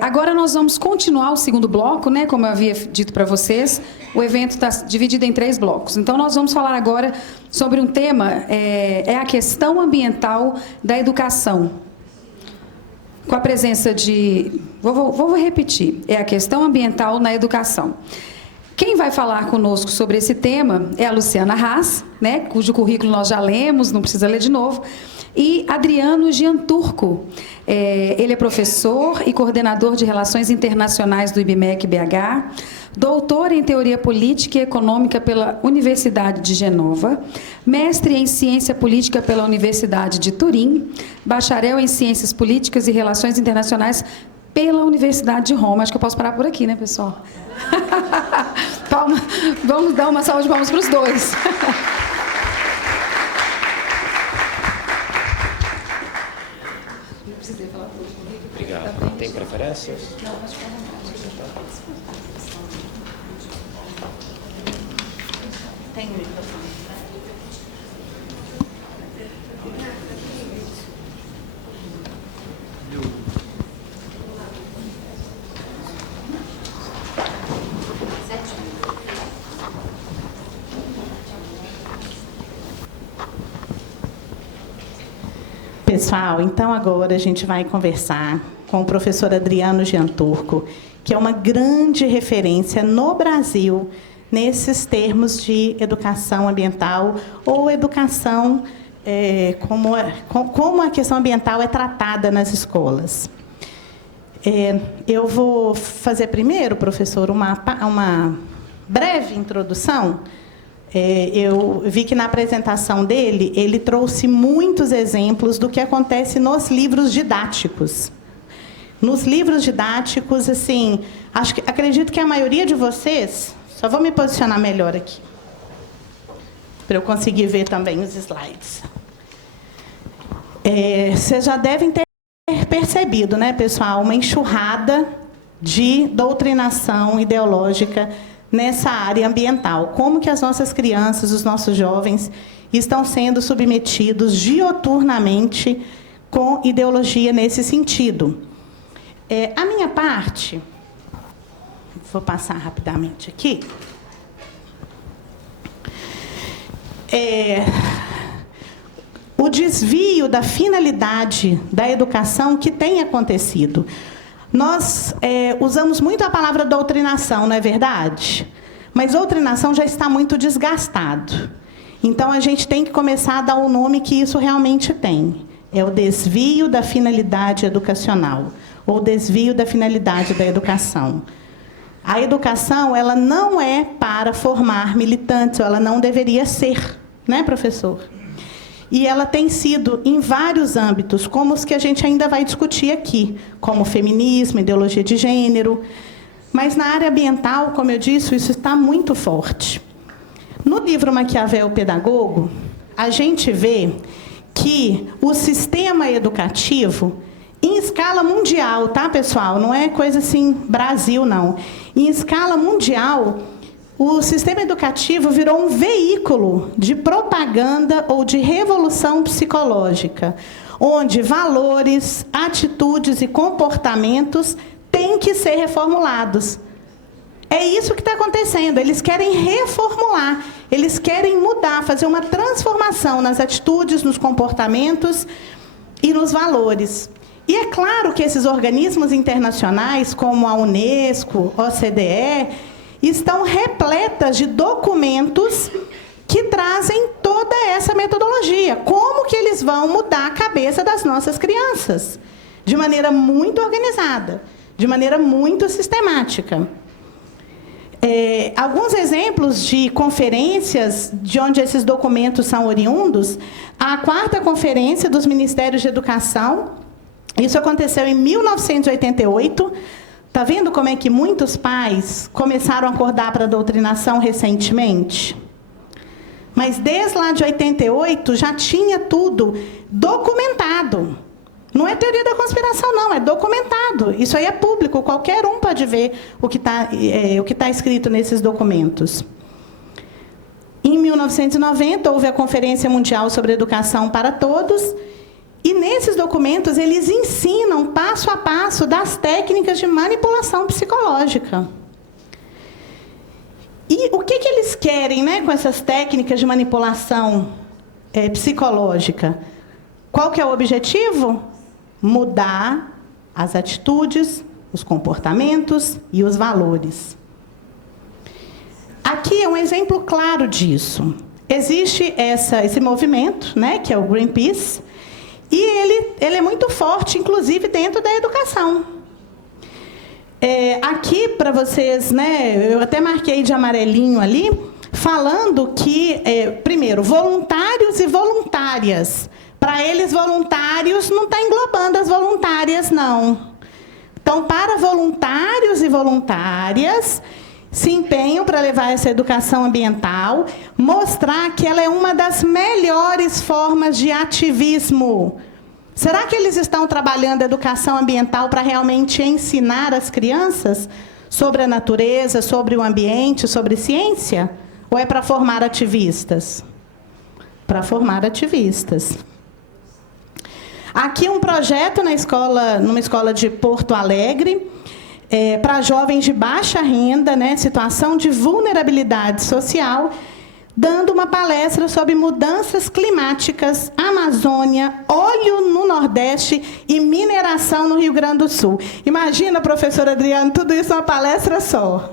Agora nós vamos continuar o segundo bloco, né? Como eu havia dito para vocês, o evento está dividido em 3 blocos. Então, nós vamos falar agora sobre um tema, é a questão ambiental da educação. Com a presença de... Vou repetir. É a questão ambiental na educação. Quem vai falar conosco sobre esse tema é a Luciana Haas, né? Cujo currículo nós já lemos, não precisa ler de novo. E Adriano Gianturco. Ele é professor e coordenador de Relações Internacionais do IBMEC BH, doutor em Teoria Política e Econômica pela Universidade de Genova, mestre em Ciência Política pela Universidade de Turim, bacharel em Ciências Políticas e Relações Internacionais pela Universidade de Roma. Acho que eu posso parar por aqui, né, pessoal? Vamos dar uma salva de palmas para os dois. Obrigado. Tem preferências? Não, pode ficar à vontade. Tem um microfone. Pessoal, então agora a gente vai conversar com o professor Adriano Gianturco, que é uma grande referência no Brasil nesses termos de educação ambiental ou educação, como a questão ambiental é tratada nas escolas. Eu vou fazer primeiro, professor, uma breve introdução. Eu vi que na apresentação dele, ele trouxe muitos exemplos do que acontece nos livros didáticos. Nos livros didáticos, assim, acredito que a maioria de vocês... Só vou me posicionar melhor aqui, para eu conseguir ver também os slides. Vocês já devem ter percebido, né, pessoal, uma enxurrada de doutrinação ideológica nessa área ambiental. Como que as nossas crianças, os nossos jovens, estão sendo submetidos dioturnamente com ideologia nesse sentido. A minha parte, vou passar rapidamente aqui. O desvio da finalidade da educação que tem acontecido. Nós usamos muito a palavra doutrinação, não é verdade? Mas doutrinação já está muito desgastado. Então, a gente tem que começar a dar o nome que isso realmente tem. É o desvio da finalidade educacional, ou desvio da finalidade da educação. A educação, ela não é para formar militantes, ou ela não deveria ser, né, professor? E ela tem sido em vários âmbitos, como os que a gente ainda vai discutir aqui, como feminismo, ideologia de gênero. Mas na área ambiental, como eu disse, isso está muito forte. No livro Maquiavel Pedagogo, a gente vê que o sistema educativo, em escala mundial, tá, pessoal? Não é coisa assim, Brasil, não. Em escala mundial, o sistema educativo virou um veículo de propaganda ou de revolução psicológica, onde valores, atitudes e comportamentos têm que ser reformulados. É isso que está acontecendo. Eles querem reformular, eles querem mudar, fazer uma transformação nas atitudes, nos comportamentos e nos valores. E é claro que esses organismos internacionais, como a Unesco, OCDE, estão repletas de documentos que trazem toda essa metodologia. Como que eles vão mudar a cabeça das nossas crianças? De maneira muito organizada, de maneira muito sistemática. Alguns exemplos de conferências de onde esses documentos são oriundos. A 4ª Conferência dos Ministérios de Educação, isso aconteceu em 1988. Está vendo como é que muitos pais começaram a acordar para a doutrinação recentemente? Mas desde lá de 88 já tinha tudo documentado. Não é teoria da conspiração, não, é documentado. Isso aí é público, qualquer um pode ver o que está escrito nesses documentos. Em 1990, houve a Conferência Mundial sobre Educação para Todos, E nesses documentos, eles ensinam passo a passo das técnicas de manipulação psicológica. E o que eles querem, né, com essas técnicas de manipulação psicológica? Qual que é o objetivo? Mudar as atitudes, os comportamentos e os valores. Aqui é um exemplo claro disso. Existe esse movimento, né, que é o Greenpeace, e ele é muito forte, inclusive, dentro da educação. Aqui, para vocês, né, eu até marquei de amarelinho ali, falando que, primeiro, voluntários e voluntárias. Para eles, voluntários não está englobando as voluntárias, não. Então, para voluntários e voluntárias, se empenham para levar essa educação ambiental, mostrar que ela é uma das melhores formas de ativismo. Será que eles estão trabalhando a educação ambiental para realmente ensinar as crianças sobre a natureza, sobre o ambiente, sobre ciência? Ou é para formar ativistas? Para formar ativistas. Aqui um projeto numa escola de Porto Alegre, para jovens de baixa renda, né, situação de vulnerabilidade social, dando uma palestra sobre mudanças climáticas, Amazônia, óleo no Nordeste e mineração no Rio Grande do Sul. Imagina, professora Adriana, tudo isso numa palestra só.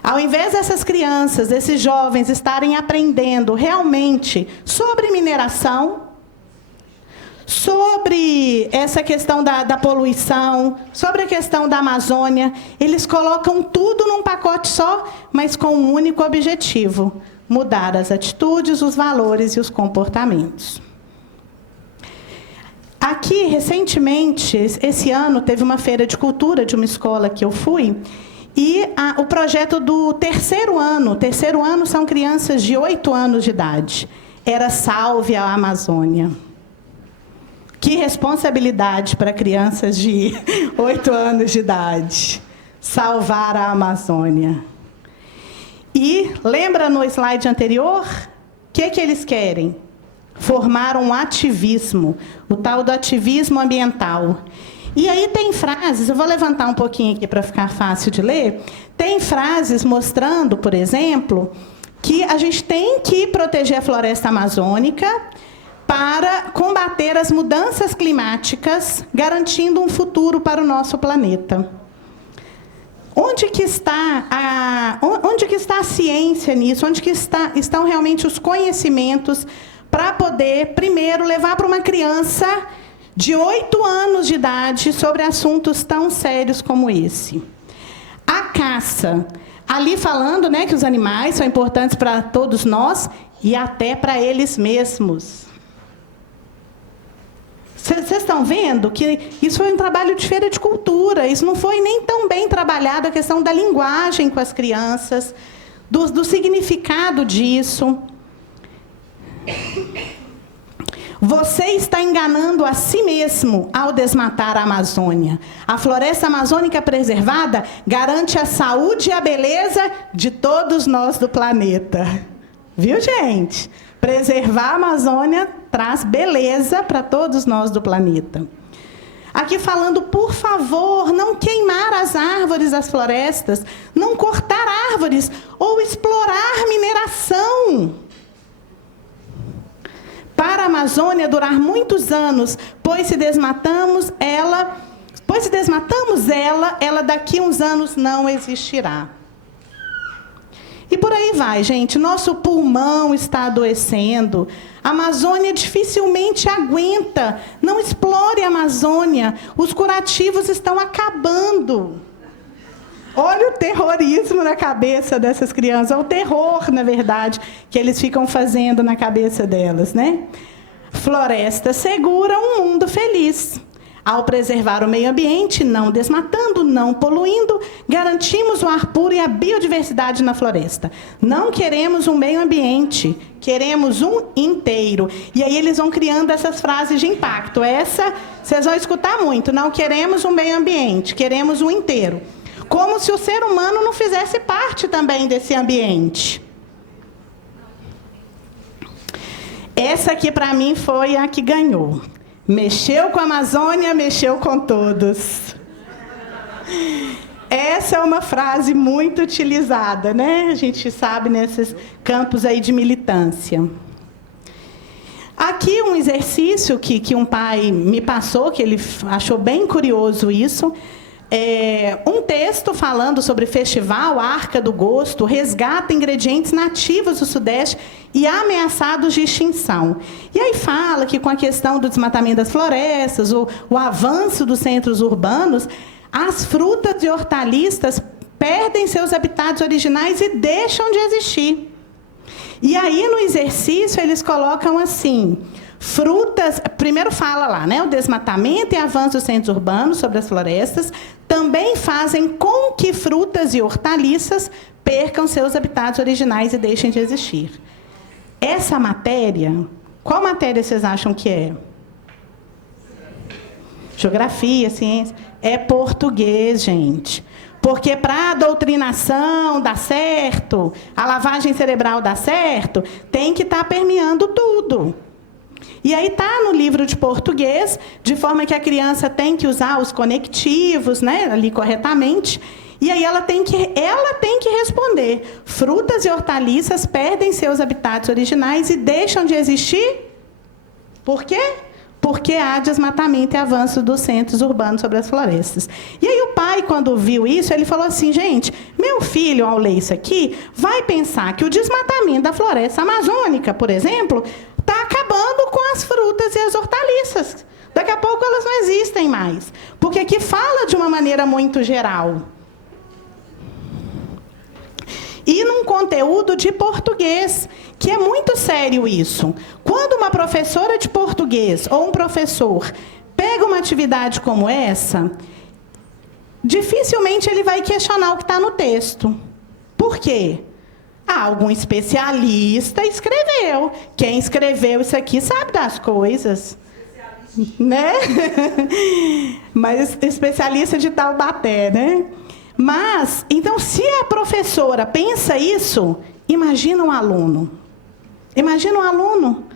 Ao invés dessas crianças, desses jovens estarem aprendendo realmente sobre mineração, sobre essa questão da poluição, sobre a questão da Amazônia, eles colocam tudo num pacote só, mas com um único objetivo: mudar as atitudes, os valores e os comportamentos. Aqui, recentemente, esse ano, teve uma feira de cultura de uma escola que eu fui, e o projeto do terceiro ano são crianças de 8 anos de idade, era Salve a Amazônia. Que responsabilidade para crianças de 8 anos de idade. Salvar a Amazônia. E, lembra no slide anterior? O que eles querem? Formar um ativismo, o tal do ativismo ambiental. E aí tem frases, eu vou levantar um pouquinho aqui para ficar fácil de ler. Tem frases mostrando, por exemplo, que a gente tem que proteger a floresta amazônica para combater as mudanças climáticas, garantindo um futuro para o nosso planeta. Onde que está a ciência nisso? Onde que estão realmente os conhecimentos para poder, primeiro, levar para uma criança de 8 anos de idade sobre assuntos tão sérios como esse? A caça. Ali falando, né, que os animais são importantes para todos nós e até para eles mesmos. Vocês estão vendo que isso foi um trabalho de feira de cultura, isso não foi nem tão bem trabalhado, a questão da linguagem com as crianças, do significado disso. Você está enganando a si mesmo ao desmatar a Amazônia. A floresta amazônica preservada garante a saúde e a beleza de todos nós do planeta. Viu, gente? Preservar a Amazônia traz beleza para todos nós do planeta. Aqui falando, por favor, não queimar as árvores das florestas, não cortar árvores ou explorar mineração. Para a Amazônia durar muitos anos, pois se desmatamos ela, ela daqui a uns anos não existirá. E por aí vai, gente. Nosso pulmão está adoecendo. A Amazônia dificilmente aguenta. Não explore a Amazônia. Os curativos estão acabando. Olha o terrorismo na cabeça dessas crianças. É o terror, na verdade, que eles ficam fazendo na cabeça delas, né? Floresta segura, um mundo feliz. Ao preservar o meio ambiente, não desmatando, não poluindo, garantimos o ar puro e a biodiversidade na floresta. Não queremos um meio ambiente, queremos um inteiro. E aí eles vão criando essas frases de impacto. Essa, vocês vão escutar muito. Não queremos um meio ambiente, queremos um inteiro. Como se o ser humano não fizesse parte também desse ambiente. Essa aqui, para mim, foi a que ganhou. Mexeu com a Amazônia, mexeu com todos. Essa é uma frase muito utilizada, né? A gente sabe nesses campos aí de militância. Aqui um exercício que um pai me passou, que ele achou bem curioso isso. Um texto falando sobre festival, Arca do Gosto, resgata ingredientes nativos do Sudeste e ameaçados de extinção. E aí fala que com a questão do desmatamento das florestas, o avanço dos centros urbanos, as frutas e hortaliças perdem seus habitats originais e deixam de existir. E aí, no exercício, eles colocam assim... Frutas, primeiro fala lá, né? O desmatamento e avanço dos centros urbanos sobre as florestas também fazem com que frutas e hortaliças percam seus habitats originais e deixem de existir. Essa matéria, qual matéria vocês acham que é? Geografia, ciência. É português, gente. Porque para a doutrinação dar certo, a lavagem cerebral dar certo, tem que estar permeando tudo. E aí está no livro de português, de forma que a criança tem que usar os conectivos, né, ali corretamente, e aí ela tem que responder. Frutas e hortaliças perdem seus habitats originais e deixam de existir? Por quê? Porque há desmatamento e avanço dos centros urbanos sobre as florestas. E aí o pai, quando viu isso, ele falou assim, gente, meu filho, ao ler isso aqui, vai pensar que o desmatamento da floresta amazônica, por exemplo, está acabando com as frutas e as hortaliças. Daqui a pouco elas não existem mais. Porque aqui fala de uma maneira muito geral. E num conteúdo de português, que é muito sério isso. Quando uma professora de português ou um professor pega uma atividade como essa, dificilmente ele vai questionar o que está no texto. Por quê? Algum especialista escreveu. Quem escreveu isso aqui sabe das coisas. Né? Mas especialista de Taubaté, né? Mas, então, se a professora pensa isso, imagina um aluno. Imagina um aluno.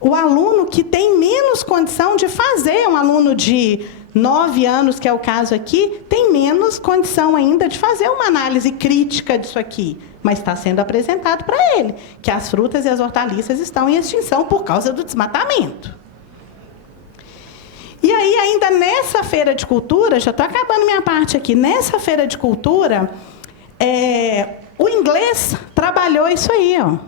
O aluno que tem menos condição de fazer, um aluno de 9 anos, que é o caso aqui, tem menos condição ainda de fazer uma análise crítica disso aqui. Mas está sendo apresentado para ele que as frutas e as hortaliças estão em extinção por causa do desmatamento. E aí, ainda nessa feira de cultura, já estou acabando minha parte aqui, nessa feira de cultura, o inglês trabalhou isso aí, ó.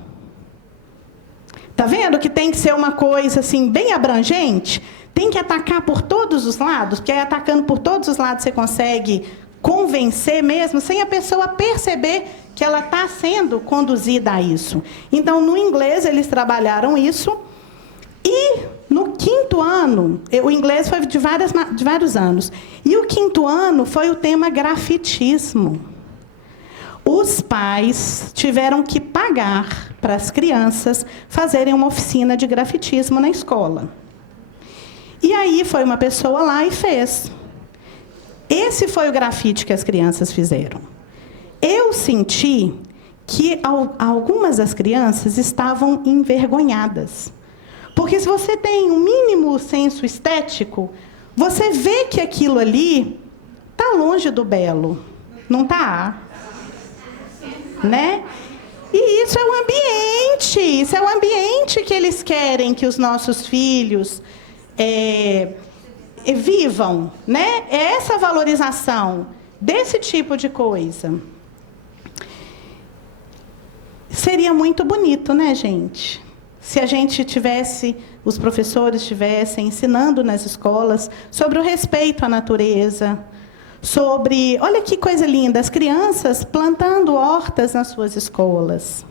Tá vendo que tem que ser uma coisa assim, bem abrangente? Tem que atacar por todos os lados, porque aí, atacando por todos os lados você consegue convencer mesmo, sem a pessoa perceber que ela está sendo conduzida a isso. Então, no inglês, eles trabalharam isso. E, no 5º ano, o inglês foi de vários anos. E o 5º ano foi o tema grafitismo. Os pais tiveram que pagar para as crianças fazerem uma oficina de grafitismo na escola. E aí foi uma pessoa lá e fez. Esse foi o grafite que as crianças fizeram. Eu senti que algumas das crianças estavam envergonhadas. Porque se você tem um mínimo senso estético, você vê que aquilo ali está longe do belo. Não está? Né? E isso é o ambiente que eles querem que os nossos filhos vivam, né? É essa valorização desse tipo de coisa. Seria muito bonito, né, gente? Se a gente tivesse, os professores estivessem ensinando nas escolas sobre o respeito à natureza, sobre, olha que coisa linda, as crianças plantando hortas nas suas escolas.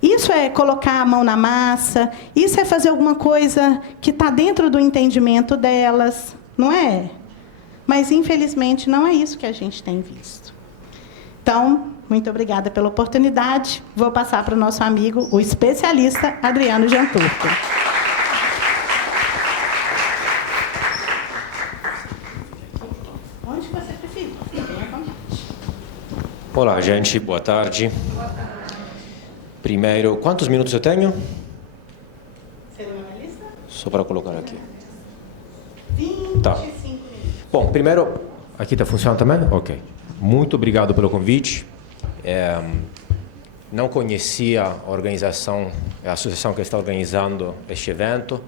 Isso é colocar a mão na massa, isso é fazer alguma coisa que está dentro do entendimento delas, não é? Mas, infelizmente, não é isso que a gente tem visto. Então, muito obrigada pela oportunidade. Vou passar para o nosso amigo, o especialista, Adriano Gianturco. Onde você preferir? Olá, gente. Boa tarde. Primeiro, quantos minutos eu tenho? Cerimonialista? Só para colocar aqui. 25 Tá. minutos. Bom, primeiro, aqui está funcionando também? Ok. Muito obrigado pelo convite. Não conhecia a organização, a associação que está organizando este evento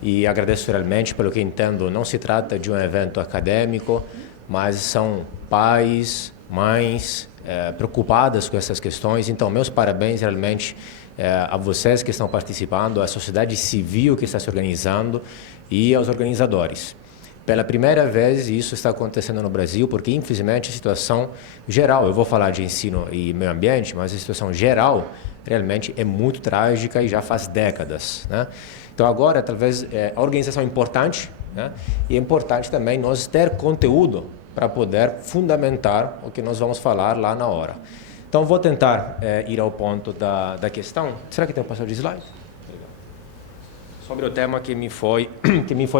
e agradeço realmente. Pelo que entendo, não se trata de um evento acadêmico, mas são pais, mães preocupadas com essas questões. Então, meus parabéns realmente a vocês que estão participando, à sociedade civil que está se organizando e aos organizadores. Pela primeira vez isso está acontecendo no Brasil, porque infelizmente a situação geral, eu vou falar de ensino e meio ambiente, mas a situação geral realmente é muito trágica e já faz décadas, né? Então agora talvez a organização é importante, né? E é importante também nós ter conteúdo para poder fundamentar o que nós vamos falar lá na hora. Então vou tentar ir ao ponto da questão. Será que tem um passar de slide? Sobre o tema que me foi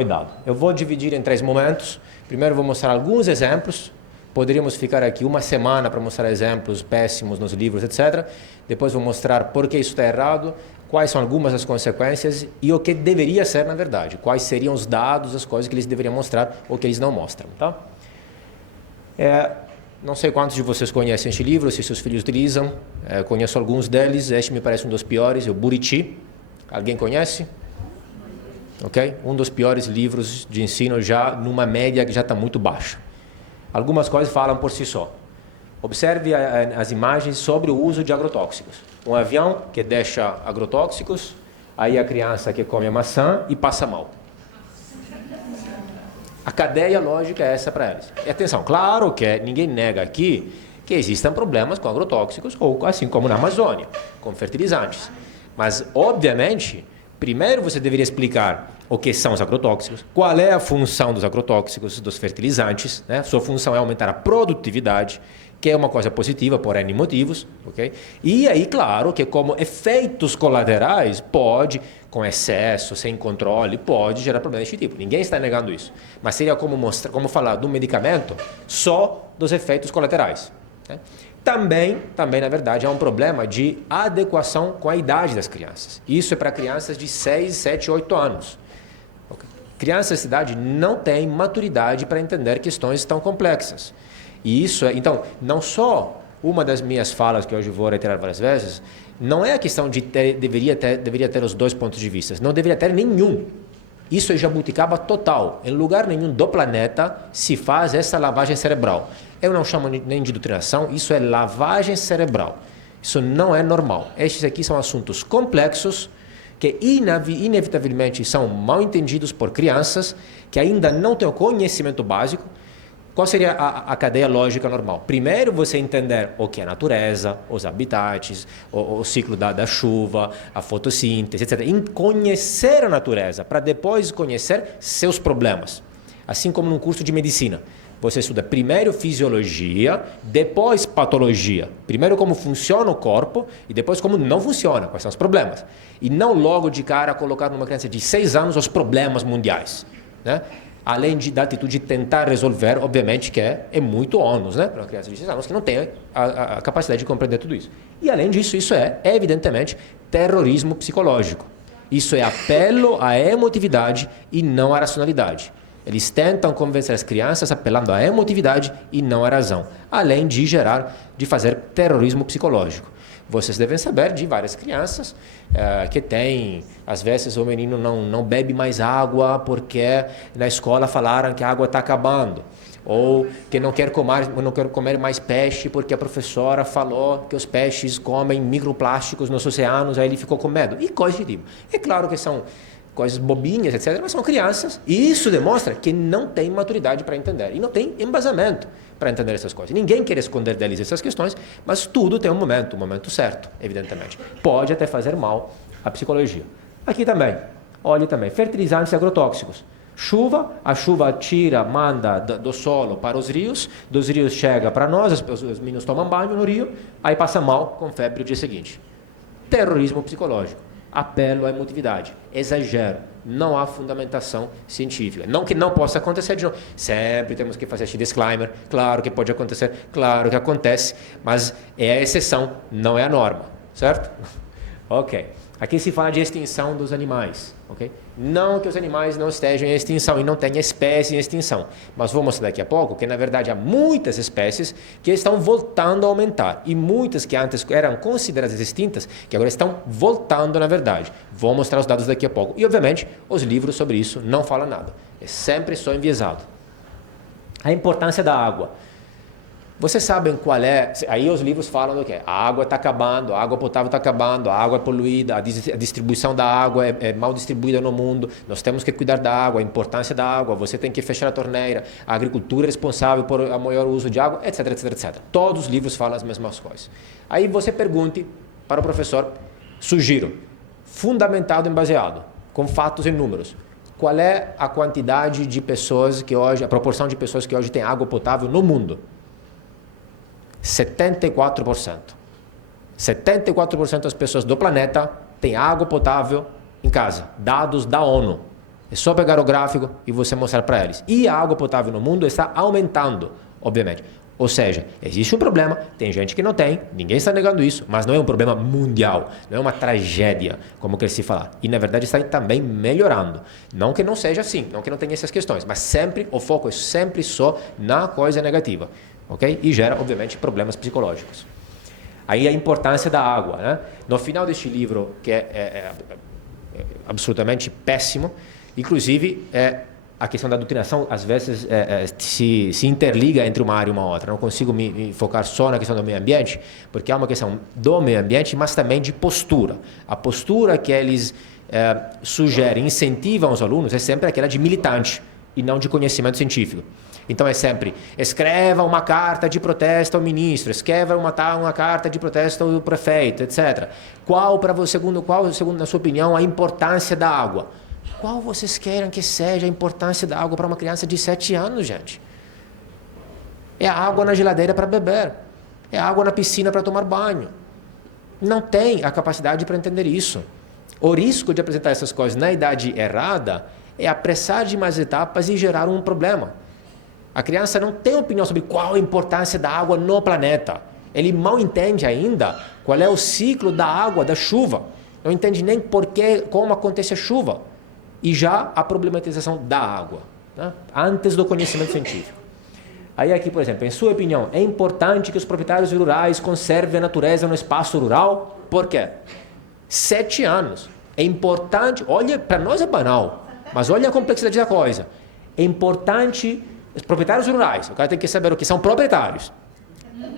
dado. Eu vou dividir em 3 momentos. Primeiro vou mostrar alguns exemplos. Poderíamos ficar aqui uma semana para mostrar exemplos péssimos nos livros, etc. Depois vou mostrar por que isso está errado, quais são algumas das consequências e o que deveria ser na verdade. Quais seriam os dados, as coisas que eles deveriam mostrar ou que eles não mostram. Tá? Não sei quantos de vocês conhecem este livro, se seus filhos utilizam. Conheço alguns deles. Este me parece um dos piores, o Buriti. Alguém conhece? Okay? Um dos piores livros de ensino já numa média que já está muito baixa. Algumas coisas falam por si só. Observe as imagens sobre o uso de agrotóxicos. Um avião que deixa agrotóxicos, aí a criança que come a maçã e passa mal. A cadeia lógica é essa para eles. E atenção, claro que ninguém nega aqui que existam problemas com agrotóxicos, ou assim como na Amazônia, com fertilizantes. Mas, obviamente, primeiro você deveria explicar o que são os agrotóxicos, qual é a função dos agrotóxicos, dos fertilizantes, né? Sua função é aumentar a produtividade, que é uma coisa positiva por N motivos, ok? E aí, claro, que como efeitos colaterais, pode, com excesso, sem controle, pode gerar problemas desse tipo. Ninguém está negando isso. Mas seria como falar de um medicamento só dos efeitos colaterais, né? Também, na verdade, há um problema de adequação com a idade das crianças. Isso é para crianças de 6, 7, 8 anos. Crianças dessa idade não têm maturidade para entender questões tão complexas. E isso então, não só uma das minhas falas, que hoje vou reiterar várias vezes, não é a questão de deveria ter os 2 pontos de vista. Não deveria ter nenhum. Isso é jabuticaba total. Em lugar nenhum do planeta se faz essa lavagem cerebral. Eu não chamo nem de doutrinação, isso é lavagem cerebral. Isso não é normal. Estes aqui são assuntos complexos que inevitavelmente são mal entendidos por crianças que ainda não têm o conhecimento básico. Qual seria a cadeia lógica normal? Primeiro você entender o que é a natureza, os habitats, o ciclo da chuva, a fotossíntese, etc. E conhecer a natureza para depois conhecer seus problemas. Assim como num curso de medicina. Você estuda primeiro fisiologia, depois patologia. Primeiro como funciona o corpo e depois como não funciona, quais são os problemas. E não logo de cara colocar numa criança de 6 anos os problemas mundiais, né? Além da atitude de tentar resolver, obviamente que é muito ônus, né? Para uma criança de 6 anos que não tem a capacidade de compreender tudo isso. E além disso, isso é evidentemente terrorismo psicológico. Isso é apelo à emotividade e não à racionalidade. Eles tentam convencer as crianças apelando à emotividade e não à razão, além de fazer terrorismo psicológico. Vocês devem saber de várias crianças que têm, às vezes o menino não bebe mais água porque na escola falaram que a água está acabando, ou que não quer comer mais peixe porque a professora falou que os peixes comem microplásticos nos oceanos, aí ele ficou com medo, e coisas de tipo. É claro que são coisas bobinhas, etc., mas são crianças, e isso demonstra que não tem maturidade para entender, e não tem embasamento para entender essas coisas. Ninguém quer esconder deles essas questões, mas tudo tem um momento certo, evidentemente. Pode até fazer mal à psicologia. Aqui também, olhe também, fertilizantes e agrotóxicos. A chuva manda do solo para os rios, dos rios chega para nós, os meninos tomam banho no rio, aí passa mal com febre o dia seguinte. Terrorismo psicológico. Apelo à emotividade, exagero, não há fundamentação científica. Não que não possa acontecer de novo, sempre temos que fazer esse disclaimer, claro que pode acontecer, claro que acontece, mas é a exceção, não é a norma, certo? Ok. Aqui se fala de extinção dos animais. Ok? Não que os animais não estejam em extinção e não tenha espécie em extinção. Mas vou mostrar daqui a pouco que, na verdade, há muitas espécies que estão voltando a aumentar. E muitas que antes eram consideradas extintas, que agora estão voltando, na verdade. Vou mostrar os dados daqui a pouco. E, obviamente, os livros sobre isso não falam nada. É sempre só enviesado. A importância da água. Vocês sabem qual é... Aí os livros falam do quê? A água está acabando, a água potável está acabando, a água é poluída, a distribuição da água é mal distribuída no mundo, nós temos que cuidar da água, a importância da água, você tem que fechar a torneira, a agricultura é responsável por o maior uso de água, etc, etc, etc. Todos os livros falam as mesmas coisas. Aí você pergunte para o professor, sugiro, fundamentado e baseado, com fatos e números, qual é a quantidade de pessoas que hoje, a proporção de pessoas que hoje têm água potável no mundo? 74%. 74% das pessoas do planeta têm água potável em casa. Dados da ONU. É só pegar o gráfico e você mostrar para eles. E a água potável no mundo está aumentando, obviamente. Ou seja, existe um problema, tem gente que não tem, ninguém está negando isso, mas não é um problema mundial, não é uma tragédia, como quer se falar. E, na verdade, está também melhorando. Não que não seja assim, não que não tenha essas questões, mas sempre, o foco é sempre só na coisa negativa. Okay? E gera, obviamente, problemas psicológicos. Aí a importância da água. Né? No final deste livro, que é absolutamente péssimo, inclusive a questão da doutrinação às vezes se interliga entre uma área e uma outra. Não consigo me focar só na questão do meio ambiente, porque há uma questão do meio ambiente, mas também de postura. A postura que eles sugerem, incentivam os alunos, é sempre aquela de militante e não de conhecimento científico. Então é sempre, escreva uma carta de protesto ao ministro, escreva uma carta de protesto ao prefeito, etc. Qual, segundo, na sua opinião, a importância da água? Qual vocês querem que seja a importância da água para uma criança de 7 anos, gente? É a água na geladeira para beber, é a água na piscina para tomar banho. Não tem a capacidade para entender isso. O risco de apresentar essas coisas na idade errada é apressar demais etapas e gerar um problema. A criança não tem opinião sobre qual a importância da água no planeta. Ele mal entende ainda qual é o ciclo da água, da chuva. Não entende nem como acontece a chuva. E já a problematização da água, né? Antes do conhecimento científico. Aí aqui, por exemplo, em sua opinião, é importante que os proprietários rurais conservem a natureza no espaço rural? Por quê? 7 anos. É importante, olha, para nós é banal, mas olha a complexidade da coisa. É importante... Os proprietários rurais, o cara tem que saber o que são proprietários.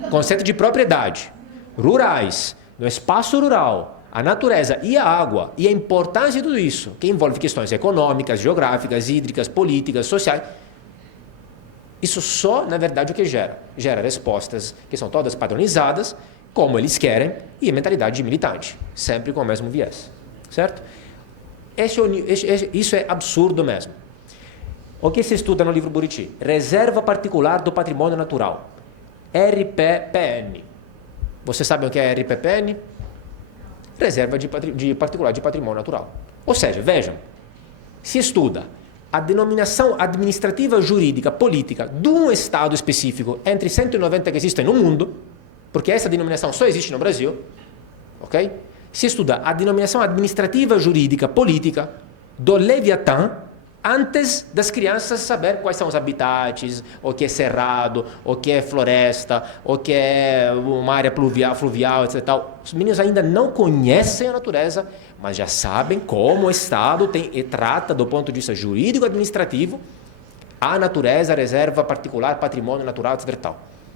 Conceito de propriedade. Rurais, no espaço rural, a natureza e a água, e a importância de tudo isso, que envolve questões econômicas, geográficas, hídricas, políticas, sociais. Isso só, na verdade, o que gera? Gera respostas que são todas padronizadas, como eles querem, e a mentalidade de militante, sempre com o mesmo viés. Certo? Isso é absurdo mesmo. O que se estuda no livro Buriti? Reserva Particular do Patrimônio Natural. RPPN. Vocês sabem o que é RPPN? Reserva Particular de Patrimônio Natural. Ou seja, vejam, se estuda a denominação administrativa, jurídica, política de um estado específico entre 190 que existem no mundo, porque essa denominação só existe no Brasil, ok? Se estuda a denominação administrativa, jurídica, política do Leviatã, antes das crianças saber quais são os habitats, o que é cerrado, o que é floresta, o que é uma área fluvial, etc. Os meninos ainda não conhecem a natureza, mas já sabem como o Estado trata, do ponto de vista jurídico-administrativo, a natureza, a reserva particular, patrimônio natural, etc.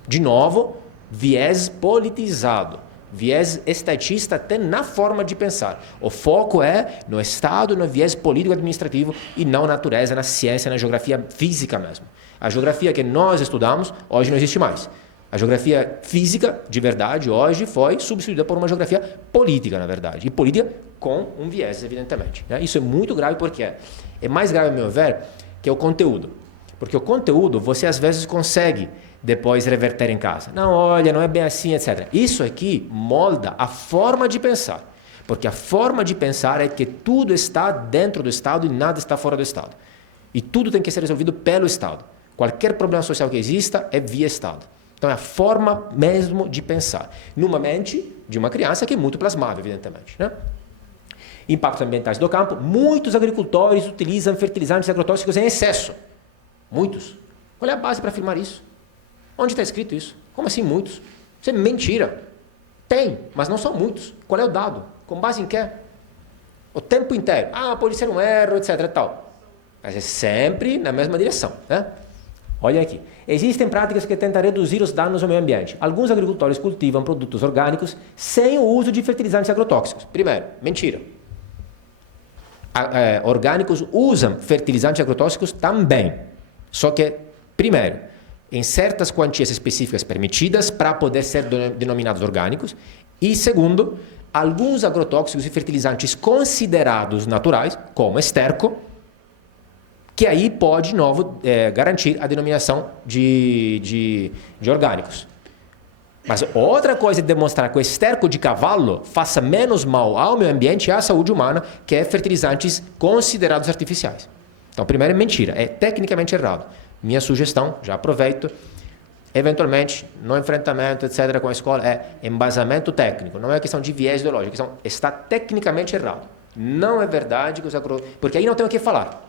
De novo, viés politizado. Viés estatista até na forma de pensar. O foco é no Estado, no viés político-administrativo e não na natureza, na ciência, na geografia física mesmo. A geografia que nós estudamos hoje não existe mais. A geografia física, de verdade, hoje foi substituída por uma geografia política, na verdade. E política com um viés, evidentemente. Isso é muito grave porque é mais grave, a meu ver, que o conteúdo. Porque o conteúdo você às vezes consegue depois reverter em casa. Não, olha, não é bem assim, etc. Isso aqui molda a forma de pensar. Porque a forma de pensar é que tudo está dentro do Estado e nada está fora do Estado. E tudo tem que ser resolvido pelo Estado. Qualquer problema social que exista é via Estado. Então é a forma mesmo de pensar. Numa mente de uma criança que é muito plasmável, evidentemente. Né? Impactos ambientais do campo. Muitos agricultores utilizam fertilizantes agrotóxicos em excesso. Muitos. Qual é a base para afirmar isso? Onde está escrito isso? Como assim muitos? Isso é mentira. Tem, mas não são muitos. Qual é o dado? Com base em quê? O tempo inteiro. Pode ser um erro, etc. E tal. Mas é sempre na mesma direção. Né? Olha aqui. Existem práticas que tentam reduzir os danos ao meio ambiente. Alguns agricultores cultivam produtos orgânicos sem o uso de fertilizantes agrotóxicos. Primeiro, mentira. Orgânicos usam fertilizantes agrotóxicos também. Só que, primeiro, em certas quantias específicas permitidas para poder ser denominados orgânicos. E segundo, alguns agrotóxicos e fertilizantes considerados naturais, como esterco, que aí pode, de novo, garantir a denominação de orgânicos. Mas outra coisa é demonstrar que o esterco de cavalo faça menos mal ao meio ambiente e à saúde humana que é fertilizantes considerados artificiais. Então, primeiro é mentira, é tecnicamente errado. Minha sugestão, já aproveito, eventualmente, no enfrentamento, etc., com a escola, é embasamento técnico. Não é questão de viés ideológico, é questão, está tecnicamente errado. Não é verdade que os porque aí não tem o que falar.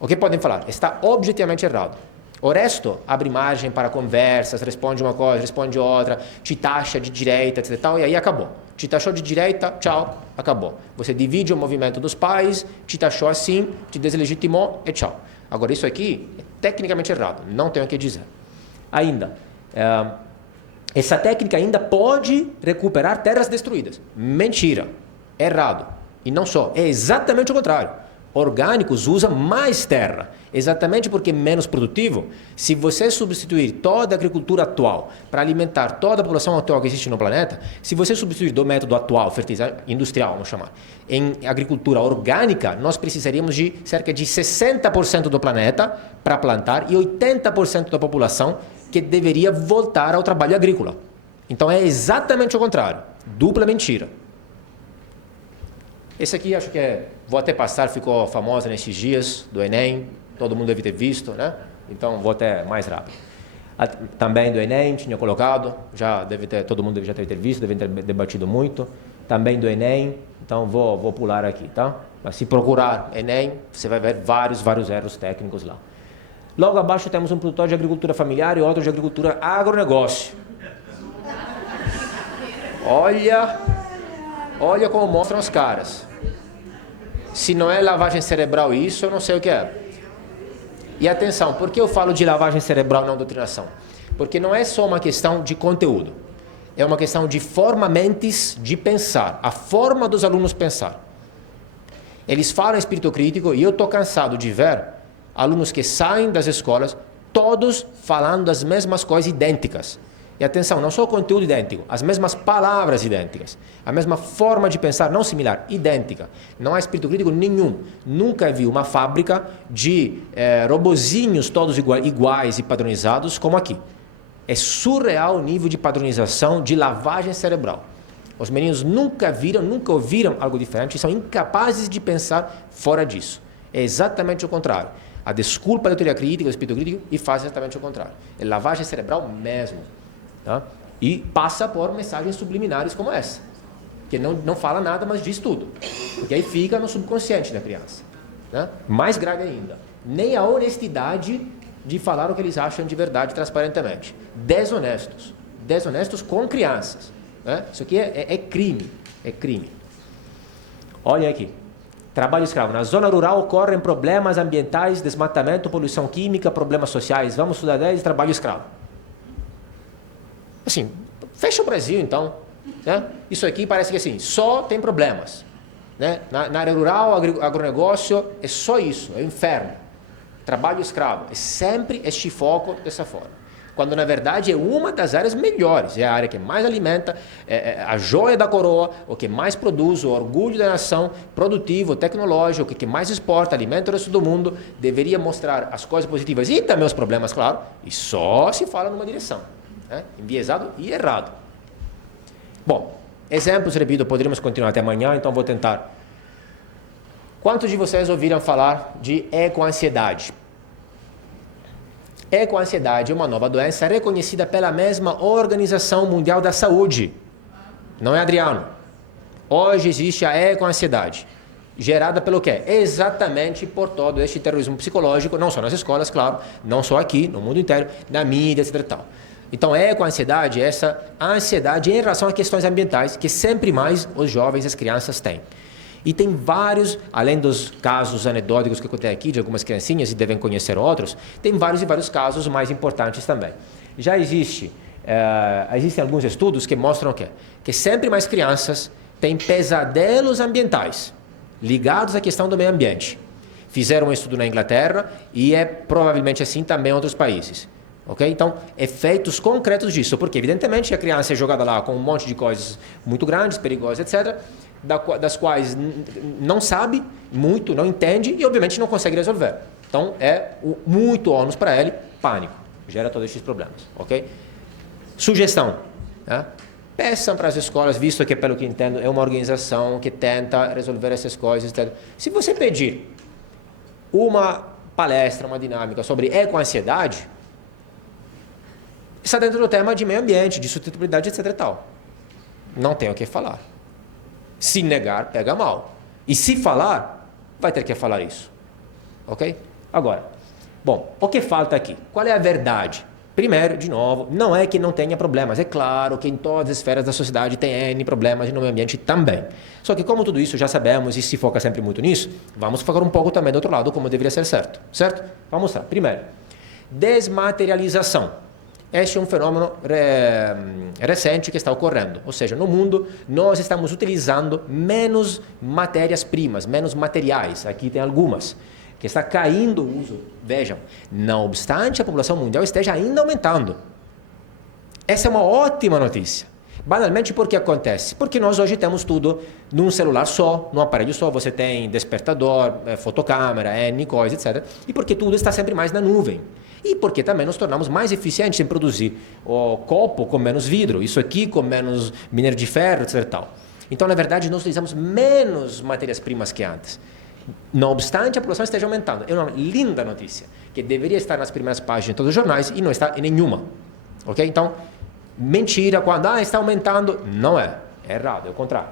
O que podem falar? Está objetivamente errado. O resto abre margem para conversas, responde uma coisa, responde outra, te taxa de direita, etc. E aí acabou. Te taxou de direita, tchau, acabou. Você divide o movimento dos pais, te taxou assim, te deslegitimou e tchau. Agora, isso aqui é tecnicamente errado, não tenho o que dizer. Ainda, essa técnica ainda pode recuperar terras destruídas. Mentira, errado. E não só, é exatamente o contrário. Orgânicos usam mais terra, exatamente porque é menos produtivo. Se você substituir toda a agricultura atual para alimentar toda a população atual que existe no planeta, se você substituir do método atual, fertilizante industrial, vamos chamar, em agricultura orgânica, nós precisaríamos de cerca de 60% do planeta para plantar e 80% da população que deveria voltar ao trabalho agrícola. Então é exatamente o contrário, dupla mentira. Esse aqui acho que vou até passar, ficou famosa nesses dias do Enem, todo mundo deve ter visto, né? Então vou até mais rápido. Também do Enem, tinha colocado, todo mundo já deve ter visto, deve ter debatido muito. Também do Enem, então vou pular aqui, tá? Mas se procurar Enem, você vai ver vários erros técnicos lá. Logo abaixo temos um produtor de agricultura familiar e outro de agricultura agronegócio. Olha como mostram os caras. Se não é lavagem cerebral isso, eu não sei o que é. E atenção, por que eu falo de lavagem cerebral e não doutrinação? Porque não é só uma questão de conteúdo. É uma questão de forma-mentes de pensar. A forma dos alunos pensar. Eles falam espírito crítico e eu estou cansado de ver alunos que saem das escolas todos falando as mesmas coisas idênticas. E atenção, não só o conteúdo idêntico, as mesmas palavras idênticas, a mesma forma de pensar, não similar, idêntica. Não há espírito crítico nenhum. Nunca vi uma fábrica de robozinhos todos iguais e padronizados como aqui. É surreal o nível de padronização, de lavagem cerebral. Os meninos nunca ouviram algo diferente e são incapazes de pensar fora disso. É exatamente o contrário. A desculpa da teoria crítica, do espírito crítico, e faz exatamente o contrário. É lavagem cerebral mesmo. Tá? E passa por mensagens subliminares como essa, que não fala nada, mas diz tudo, porque aí fica no subconsciente da criança, né? Mais grave ainda, nem a honestidade de falar o que eles acham de verdade transparentemente, desonestos com crianças, né? Isso aqui é crime. Olha aqui, trabalho escravo. Na zona rural ocorrem problemas ambientais, desmatamento, poluição química, problemas sociais. Vamos estudar 10 trabalho escravo. Assim, fecha o Brasil então, né? Isso aqui parece que assim, só tem problemas, né? Na área rural, agronegócio, é só isso, é o inferno, trabalho escravo, é sempre este foco dessa forma, quando na verdade é uma das áreas melhores, é a área que mais alimenta, é a joia da coroa, o que mais produz, o orgulho da nação, produtivo, tecnológico, o que mais exporta, alimenta o resto do mundo, deveria mostrar as coisas positivas e também os problemas, claro, e só se fala numa direção. Enviesado e errado. Bom, exemplos, repito, poderíamos continuar até amanhã, então vou tentar. Quantos de vocês ouviram falar de ecoansiedade? Ecoansiedade é uma nova doença reconhecida pela mesma Organização Mundial da Saúde. Não é, Adriano? Hoje existe a ecoansiedade, gerada pelo quê? Exatamente por todo este terrorismo psicológico, não só nas escolas, claro, não só aqui, no mundo inteiro, na mídia, etc. Tal. Então, ecoansiedade é essa ansiedade em relação a questões ambientais que sempre mais os jovens e as crianças têm. E tem vários, além dos casos anedóticos que eu contei aqui, de algumas criancinhas, e devem conhecer outros, tem vários e vários casos mais importantes também. Já existem alguns estudos que mostram que sempre mais crianças têm pesadelos ambientais ligados à questão do meio ambiente. Fizeram um estudo na Inglaterra e é provavelmente assim também em outros países. Okay? Então, efeitos concretos disso, porque evidentemente a criança é jogada lá com um monte de coisas muito grandes, perigosas, etc., das quais não sabe muito, não entende e obviamente não consegue resolver. Então, é muito ônus para ele, pânico, gera todos esses problemas. Okay? Sugestão, né? Peçam para as escolas, visto que, pelo que entendo, é uma organização que tenta resolver essas coisas, etc. Se você pedir uma palestra, uma dinâmica sobre ecoansiedade, está dentro do tema de meio ambiente, de sustentabilidade, etc. Tal. Não tem o que falar. Se negar, pega mal. E se falar, vai ter que falar isso. Ok? Agora, bom, o que falta aqui? Qual é a verdade? Primeiro, de novo, não é que não tenha problemas. É claro que em todas as esferas da sociedade tem N problemas e no meio ambiente também. Só que como tudo isso já sabemos e se foca sempre muito nisso, vamos focar um pouco também do outro lado, como deveria ser certo. Certo? Vamos mostrar. Primeiro, desmaterialização. Este é um fenômeno recente que está ocorrendo. Ou seja, no mundo, nós estamos utilizando menos matérias-primas, menos materiais. Aqui tem algumas. Que está caindo o uso. Vejam, não obstante a população mundial esteja ainda aumentando. Essa é uma ótima notícia. Banalmente, por que acontece? Porque nós hoje temos tudo num celular só, num aparelho só. Você tem despertador, fotocâmera, N coisa, etc. E porque tudo está sempre mais na nuvem. E porque também nos tornamos mais eficientes em produzir o copo com menos vidro, isso aqui com menos minério de ferro, etc. Tal. Então, na verdade, nós utilizamos menos matérias-primas que antes. Não obstante, a população esteja aumentando. É uma linda notícia, que deveria estar nas primeiras páginas de todos os jornais e não está em nenhuma. Ok? Então, mentira quando está aumentando, não é. É errado, é o contrário.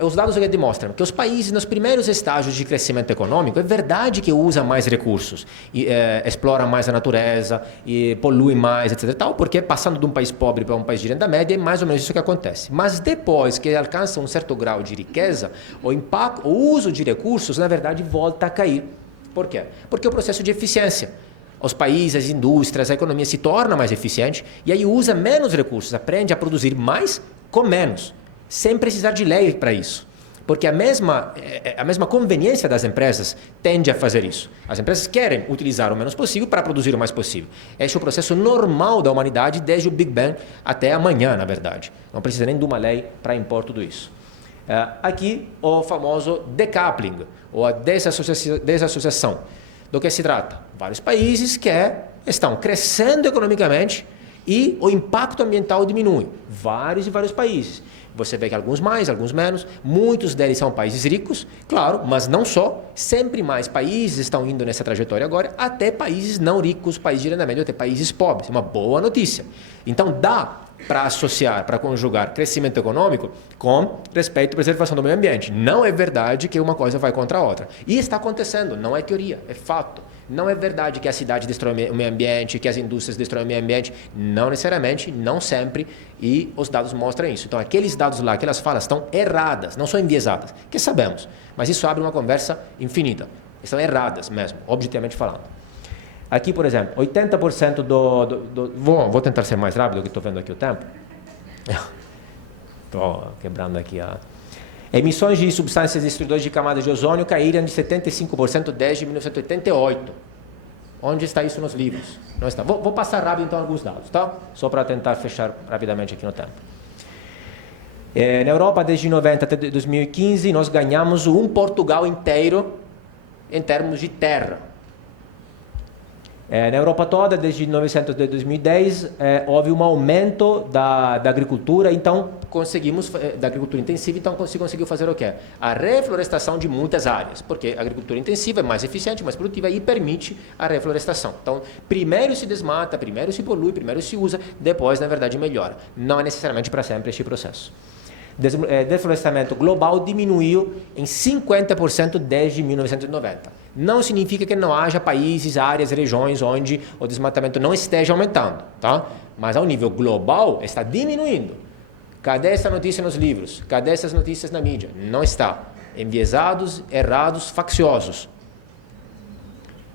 Os dados aqui demonstram que os países nos primeiros estágios de crescimento econômico, é verdade que usa mais recursos, explora mais a natureza, e polui mais, etc. Tal, porque passando de um país pobre para um país de renda média, é mais ou menos isso que acontece. Mas depois que alcança um certo grau de riqueza, o uso de recursos, na verdade, volta a cair. Por quê? Porque é o processo de eficiência. Os países, as indústrias, a economia se torna mais eficiente e aí usa menos recursos, aprende a produzir mais com menos. Sem precisar de lei para isso. Porque a mesma conveniência das empresas tende a fazer isso. As empresas querem utilizar o menos possível para produzir o mais possível. Este é o processo normal da humanidade desde o Big Bang até amanhã, na verdade. Não precisa nem de uma lei para impor tudo isso. Aqui, o famoso decoupling, ou a desassociação. Do que se trata? Vários países que estão crescendo economicamente e o impacto ambiental diminui. Vários e vários países. Você vê que alguns mais, alguns menos, muitos deles são países ricos, claro, mas não só, sempre mais países estão indo nessa trajetória agora, até países não ricos, países de renda média, até países pobres, uma boa notícia. Então dá para associar, para conjugar crescimento econômico com respeito à preservação do meio ambiente. Não é verdade que uma coisa vai contra a outra. E está acontecendo, não é teoria, é fato. Não é verdade que a cidade destrói o meio ambiente, que as indústrias destroem o meio ambiente. Não necessariamente, não sempre. E os dados mostram isso. Então, aqueles dados lá, aquelas falas estão erradas, não são enviesadas. Que sabemos. Mas isso abre uma conversa infinita. Estão erradas mesmo, objetivamente falando. Aqui, por exemplo, 80% vou tentar ser mais rápido, que estou vendo aqui o tempo. Estou quebrando aqui a... Emissões de substâncias destruidoras de camadas de ozônio caíram de 75% desde 1988. Onde está isso nos livros? Não está. Vou passar rápido então alguns dados, tá? Só para tentar fechar rapidamente aqui no tempo. Na Europa, desde 90 até 2015, nós ganhamos um Portugal inteiro em termos de terra. Na Europa toda, desde 2010, houve um aumento da agricultura, então da agricultura intensiva, então se conseguiu fazer o quê? A reflorestação de muitas áreas, porque a agricultura intensiva é mais eficiente, mais produtiva e permite a reflorestação. Então, primeiro se desmata, primeiro se polui, primeiro se usa, depois, na verdade, melhora. Não é necessariamente para sempre este processo. Desflorestamento global diminuiu em 50% desde 1990. Não significa que não haja países, áreas, regiões onde o desmatamento não esteja aumentando, tá? Mas ao nível global está diminuindo. Cadê essa notícia nos livros? Cadê essas notícias na mídia? Não está. Enviesados, errados, facciosos.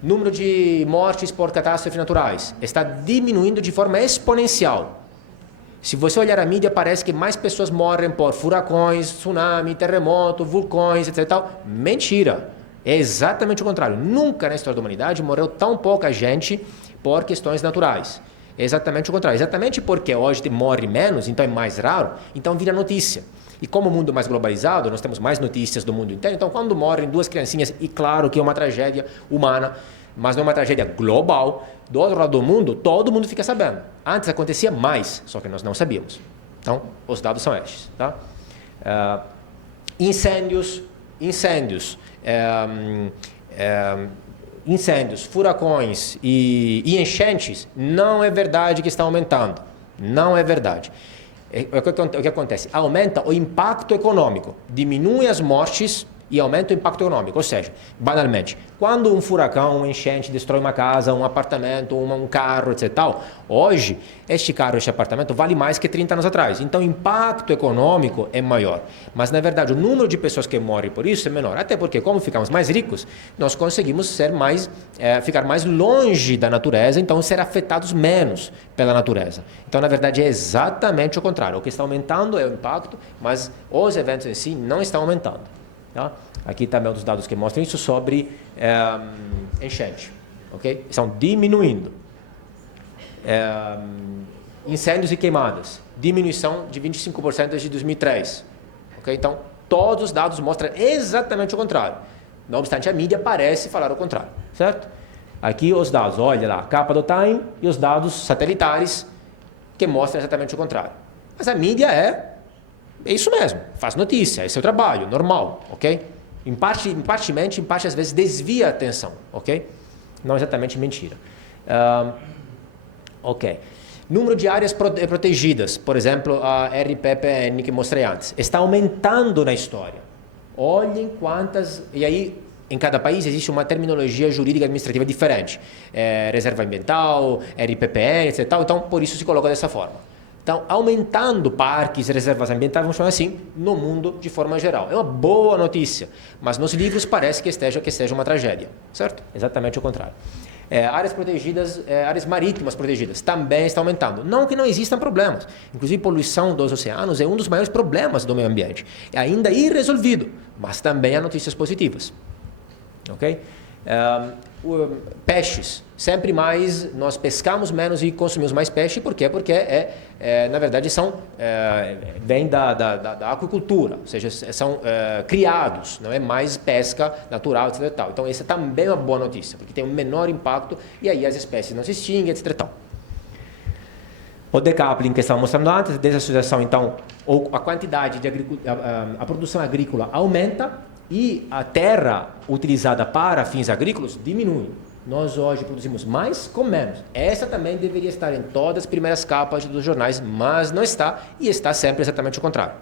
Número de mortes por catástrofes naturais está diminuindo de forma exponencial. Se você olhar a mídia, parece que mais pessoas morrem por furacões, tsunami, terremoto, vulcões, etc. Mentira. É exatamente o contrário. Nunca na história da humanidade morreu tão pouca gente por questões naturais. É exatamente o contrário. Exatamente porque hoje morre menos, então é mais raro, então vira notícia. E como o mundo é mais globalizado, nós temos mais notícias do mundo inteiro, então quando morrem duas criancinhas, e claro que é uma tragédia humana, mas não é uma tragédia global, do outro lado do mundo, todo mundo fica sabendo. Antes acontecia mais, só que nós não sabíamos. Então, os dados são estes. Tá? Incêndios, furacões e enchentes, não é verdade que está aumentando. Não é verdade. O que acontece? Aumenta o impacto econômico, diminui as mortes e aumenta o impacto econômico. Ou seja, banalmente, quando um furacão, uma enchente destrói uma casa, um apartamento, um carro, etc. Hoje, este carro, este apartamento vale mais que 30 anos atrás. Então, o impacto econômico é maior. Mas, na verdade, o número de pessoas que morrem por isso é menor. Até porque, como ficamos mais ricos, nós conseguimos ficar mais longe da natureza, então ser afetados menos pela natureza. Então, na verdade, é exatamente o contrário. O que está aumentando é o impacto, mas os eventos em si não estão aumentando. Tá? Aqui também os dados que mostram isso sobre enchente, ok? Estão diminuindo. Incêndios e queimadas, diminuição de 25% desde 2003, ok? Então, todos os dados mostram exatamente o contrário. Não obstante, a mídia parece falar o contrário, certo? Aqui os dados, olha lá, a capa do Time e os dados satelitais que mostram exatamente o contrário. Mas a mídia é isso mesmo, faz notícia, esse é o trabalho, normal, ok? Em parte às vezes desvia a atenção, ok? Não exatamente mentira. Ok. Número de áreas protegidas, por exemplo, a RPPN que mostrei antes, está aumentando na história. Olhem quantas... E aí, em cada país existe uma terminologia jurídica administrativa diferente. Reserva ambiental, RPPN, etc. Então, por isso se coloca dessa forma. Então, aumentando parques, reservas ambientais, vamos chamar assim, no mundo de forma geral. É uma boa notícia, mas nos livros parece que seja uma tragédia, certo? Exatamente o contrário. Áreas protegidas, áreas marítimas protegidas, também está aumentando. Não que não existam problemas. Inclusive, poluição dos oceanos é um dos maiores problemas do meio ambiente. É ainda irresolvido, mas também há notícias positivas. Ok? Peixes, sempre mais nós pescamos menos e consumimos mais peixe, por quê? Porque na verdade vem da aquicultura, ou seja, são criados, não é mais pesca natural, etc. Tal. Então essa também é uma boa notícia, porque tem um menor impacto e aí as espécies não se extinguem, etc. Tal. O decoupling que estava mostrando antes, desassociação, então, a quantidade de a produção agrícola aumenta e a terra utilizada para fins agrícolas diminui. Nós hoje produzimos mais com menos. Essa também deveria estar em todas as primeiras capas dos jornais, mas não está, e está sempre exatamente o contrário.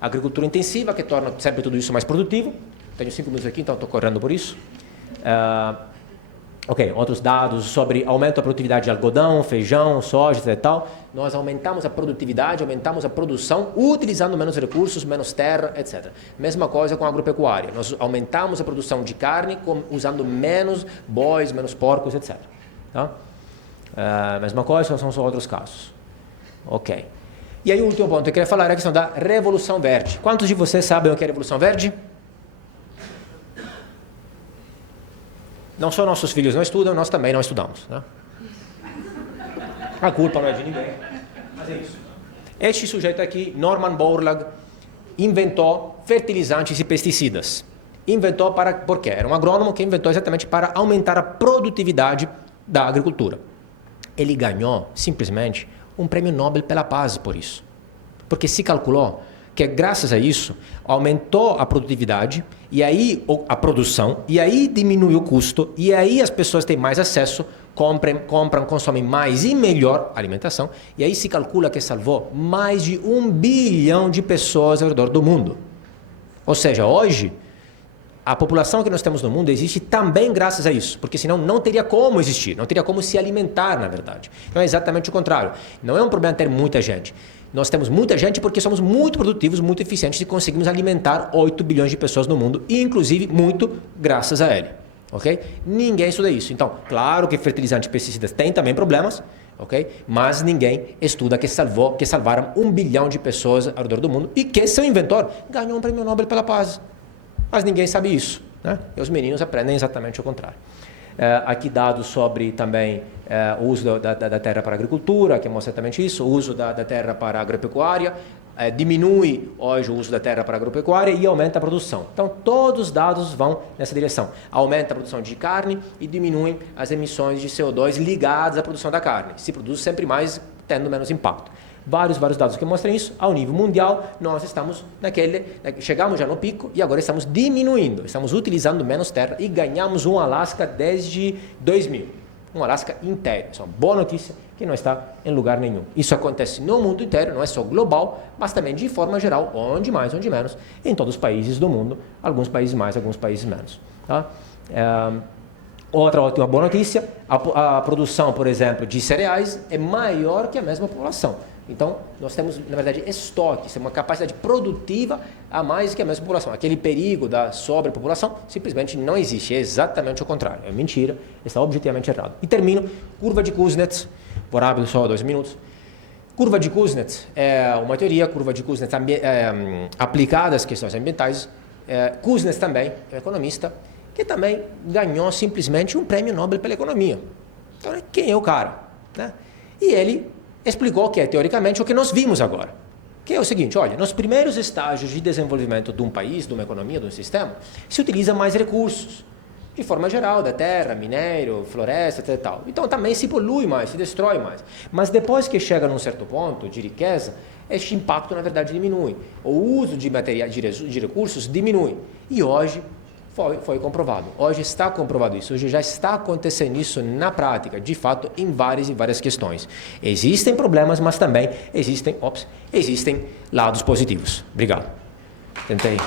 Agricultura intensiva, que torna sempre tudo isso mais produtivo. Tenho 5 minutos aqui, então estou correndo por isso. Ok, outros dados sobre aumento da produtividade de algodão, feijão, soja, etc. Tal. Nós aumentamos a produtividade, aumentamos a produção, utilizando menos recursos, menos terra, etc. Mesma coisa com a agropecuária. Nós aumentamos a produção de carne usando menos bois, menos porcos, etc. Tá? Mesma coisa, são só outros casos. Ok. E aí o último ponto que eu queria falar é a questão da Revolução Verde. Quantos de vocês sabem o que é a Revolução Verde? Não só nossos filhos não estudam, nós também não estudamos. Né? A culpa não é de ninguém, mas é isso. Este sujeito aqui, Norman Borlaug, inventou fertilizantes e pesticidas. Inventou por quê? Era um agrônomo que inventou exatamente para aumentar a produtividade da agricultura. Ele ganhou, simplesmente, um prêmio Nobel pela paz por isso. Porque se calculou que, graças a isso, aumentou a produtividade, e aí a produção, e aí diminuiu o custo, e aí as pessoas têm mais acesso, compram, consomem mais e melhor alimentação, e aí se calcula que salvou mais de 1 bilhão de pessoas ao redor do mundo. Ou seja, hoje, a população que nós temos no mundo existe também graças a isso, porque senão não teria como existir, não teria como se alimentar, na verdade. Então é exatamente o contrário. Não é um problema ter muita gente. Nós temos muita gente porque somos muito produtivos, muito eficientes e conseguimos alimentar 8 bilhões de pessoas no mundo, e inclusive muito graças a ele. Ok? Ninguém estuda isso. Então, claro que fertilizantes e pesticidas têm também problemas, ok? Mas ninguém estuda que salvaram 1 bilhão de pessoas ao redor do mundo e que seu inventor ganhou um prêmio Nobel pela paz. Mas ninguém sabe isso, né? E os meninos aprendem exatamente o contrário. Aqui dados sobre também o uso da terra para a agricultura, que mostra exatamente isso, o uso da terra para a agropecuária, diminui hoje o uso da terra para a agropecuária e aumenta a produção. Então, todos os dados vão nessa direção. Aumenta a produção de carne e diminuem as emissões de CO2 ligadas à produção da carne. Se produz sempre mais, tendo menos impacto. Vários dados que mostram isso. Ao nível mundial, nós estamos chegamos já no pico e agora estamos diminuindo, estamos utilizando menos terra e ganhamos um Alasca desde 2000. Um Alasca inteiro. Isso é uma boa notícia que não está em lugar nenhum. Isso acontece no mundo inteiro, não é só global, mas também de forma geral, onde mais, onde menos, em todos os países do mundo, alguns países mais, alguns países menos. Tá? Outra ótima boa notícia, a produção, por exemplo, de cereais é maior que a mesma população. Então, nós temos, na verdade, estoques, uma capacidade produtiva a mais que a mesma população. Aquele perigo da sobrepopulação simplesmente não existe, é exatamente o contrário. É mentira, está objetivamente errado. E termino, curva de Kuznets, vou rápido, só 2 minutos. Curva de Kuznets é uma teoria, curva de Kuznets aplicada às questões ambientais. Kuznets também é um economista que também ganhou simplesmente um prêmio Nobel pela economia. Então, quem é o cara? Né? E ele explicou que é, teoricamente, o que nós vimos agora. Que é o seguinte, olha, nos primeiros estágios de desenvolvimento de um país, de uma economia, de um sistema, se utiliza mais recursos, de forma geral, da terra, minério, floresta, etc. Tal. Então também se polui mais, se destrói mais. Mas depois que chega num certo ponto de riqueza, este impacto, na verdade, diminui. O uso de materiais, de recursos diminui. E hoje foi comprovado. Hoje está comprovado isso. Hoje já está acontecendo isso na prática, de fato, em várias e várias questões. Existem problemas, mas também existem lados positivos. Obrigado. Tentei.